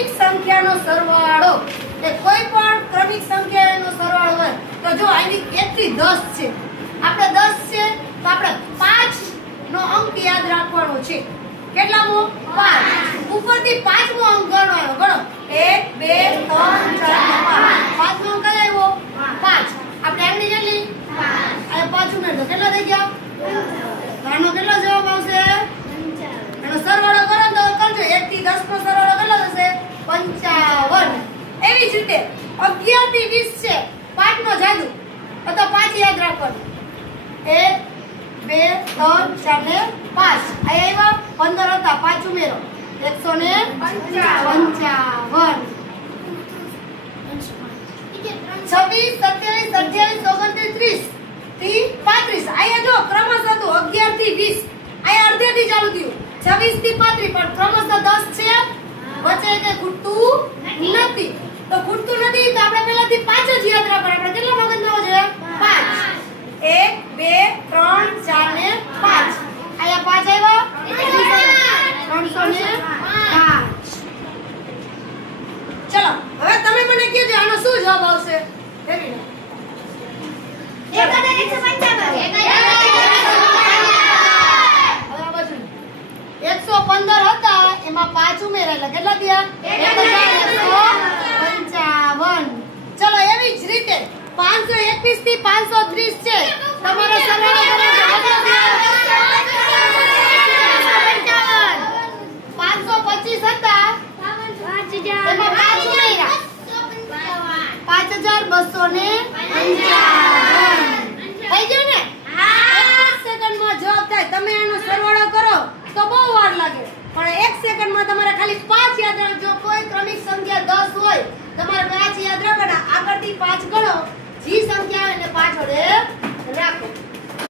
ક્રમિક સંખ્યાનો સરવાળો એ કોઈ પણ ક્રમિક સંખ્યાનો સરવાળો હોય તો જો આની 1 થી 10 છે, આપણે 10 છે તો આપણે 5 નો અંક યાદ રાખવાનો છે. કેટલામો? 5. ઉપરથી 5મો અંક ગણવાનો. ગણો 1 2 3 4 5. 5મો અંક કયો આવ્યો? 5. આપણે આગળની કેટલી? 5. આ 5 ઉમેરજો કેટલા થઈ ગયા? 55. આનો કેટલો જવાબ આવશે? એનો સરવાળો કરો તો કરજો 1 થી 10 નો સરવાળો કેટલો થશે? 55. એવી જ રીતે 11 થી 20 છે, 5 નો જાદુ તો 5 યાદ રાખવાનું. 1 2 3 4 ને 5. આ આવ્યા 15 હતા, 5 ઉમેરો 155. 26 27 28 29 30 થી 35. આયા જો ક્રમશ હતું 11 થી 20. આયા અડધેથી ચાલુ થયું 26 થી 35, પણ ક્રમશ 10 છે, વચ્ચે કે ખૂટતું નથી. તો ખૂટતું નથી તો આપણે પહેલાથી 5 જ યાદ રાખવાનું. આપણે કેટલા મગજનો છે? 5. 1 2 3 4 ને 5. આયા 5 આવ્યા 305. ચલો હવે તમે મને કહેજો આનો શું જવાબ આવશે? ફેરીને 115 હતા, એમાં 5 ઉમેરેલા કેટલા થયા? 1155. ચલો એવી જ રીતે 521 થી 530 છે, તમારો સરવાળો કરો તો કેટલો થયા? 525 હતા, એમાં 5 ઉમેર્યા 5255. થઈ ગયું ને? 1 સેકન્ડમાં જવાબ થાય. તમે આનો સરવાળો કરો તો બહુ વાર લાગે, પણ 1 સેકન્ડમાં તમારે ખાલી 5 યાદ રાખજો. કોઈ ક્રમિક સંખ્યા 10 હોય તમારે 5 યાદ રાખવાના, આગળથી 5 ગણો